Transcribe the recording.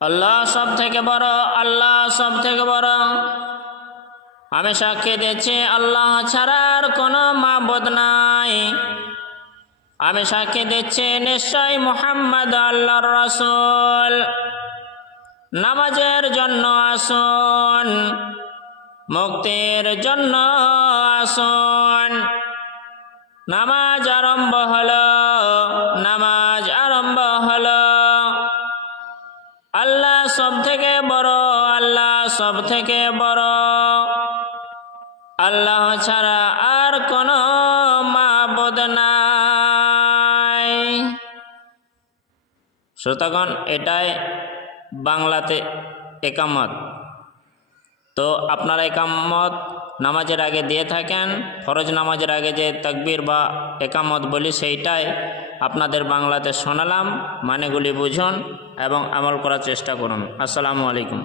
আল্লাহ সব থেকে বড়, আল্লাহ সব থেকে বড়। আমি সাক্ষী দিচ্ছি আল্লাহ ছাড়া আর কোনো মাবুদ নাই। আমি সাক্ষী দিচ্ছি নিশ্চয় মুহাম্মদ আল্লাহর রাসূল। নামাজের জন্য আসুন, মুক্তির জন্য আসুন। নামাজ আরম্ভ হলো, নামাজ আরম্ভ হলো। আল্লাহ সব থেকে বড়, আল্লাহ সব থেকে বড়। আল্লাহ ছাড়া আর কোনো মাবুদ নাই। শ্রোতাগণ, এটাই বাংলাতে একামত। তো আপনারা একামত নামাজের আগে দিয়ে থাকেন। ফরজ নামাজের আগে যে তাকবীর বা একামত বলি, সেইটাই আপনাদের বাংলাতে শোনালাম। মানেগুলি বুঝুন এবং আমল করার চেষ্টা করুন। আসসালামু আলাইকুম।